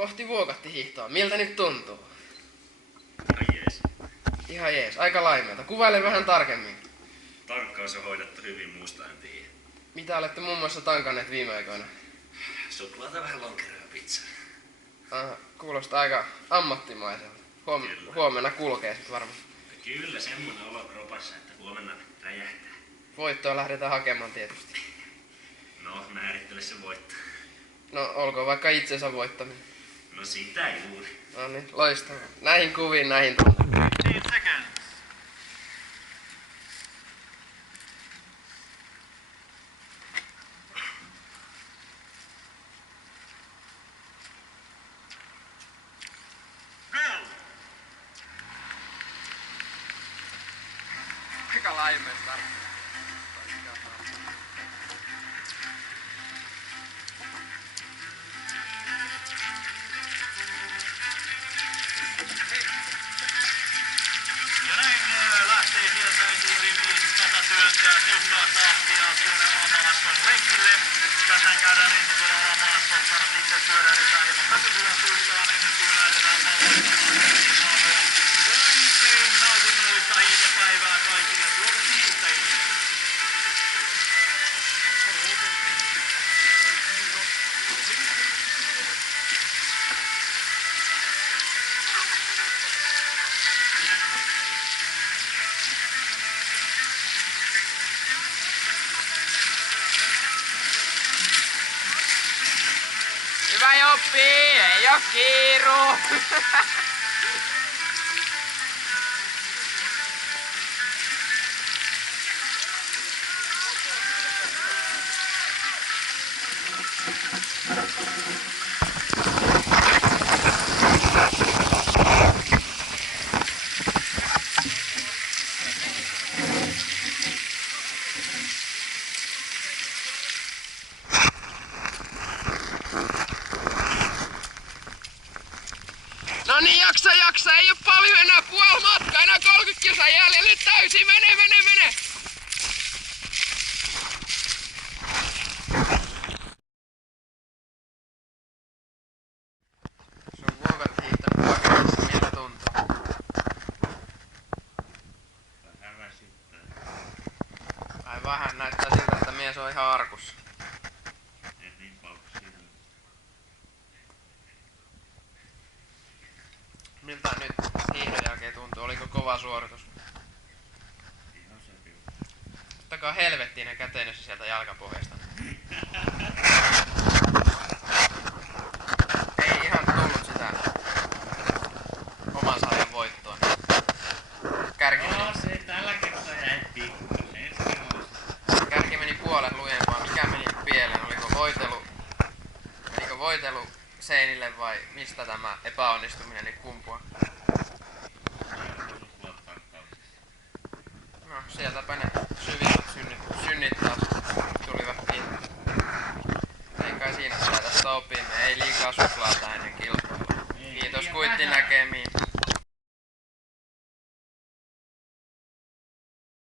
kohti Vuokatti-hiihtoa. Miltä nyt tuntuu? Ihan jees. Ihan jees, aika laimeelta. Kuvaile vähän tarkemmin. Tankkaus on hoidettu hyvin, muusta en tiedä. Mitä olette muun muassa tankanneet viime aikoina? Suklaata vähän lonkeroa ja pizzaa. Kuulostaa aika ammattimaiselta. Huomenna kulkee sit varmasti. Kyllä, semmonen olo kropassa, että huomenna räjähtää. Voittoa lähdetään hakemaan tietysti. No, määrittele se voitto. No, olkoon vaikka itsensä voittaminen. No sitä juuri. No niin, loistavaa. Näihin kuviin, näihin tuntuu. 15 seconds. Go! Aika laimeesta. Ja näin lähtee sieltä eturiviin tasatyöntää tiukkaa tahtia tuonne Alamalaston lenkille. Tässä käydään ensin tuolla Alamalastossa, sitten syödään lisää hieman katisulan suustaan, ennen kuin lähdetään malliin. Oikein nautinnollista hiihtopäivää kaikille Suomen hiihtäjille. Hyvä Joppi, ei oo kiiru. No niin, jaksa, ei oo paljon enää puoli matkaa, enää 30 kilsaa jäljellä, täysin, mene! Se on Vuokatti hiihtänyt paketissa, miltä tuntuu? Vähän väsyttää. Ai vähän, näyttää siltä, että mies on ihan arkussa. En niin paljon siinä. Miltä nyt hiihdon jälkeen tuntuu? Oliko kova suoritus? Ihan sopiva. Ottakaa helvettiinen käteenössä sieltä jalkapohjasta. Ei ihan tullut sitä oman sarjan voittoa. Se tällä kertaa jäi pikkusen. Kärki meni puolen lujempaa. Mikä meni pieleen? Menikö voitelu seinille vai mistä tämä epäonnistuminen nyt kumpuaa? No, sieltäpä ne syvimmät synnit taas tulivat pintaan. Ei kai siinä sitä tästä opimme. Ei liikaa suklaata ennen kilpailua. Kiitos kuitti näkemiin.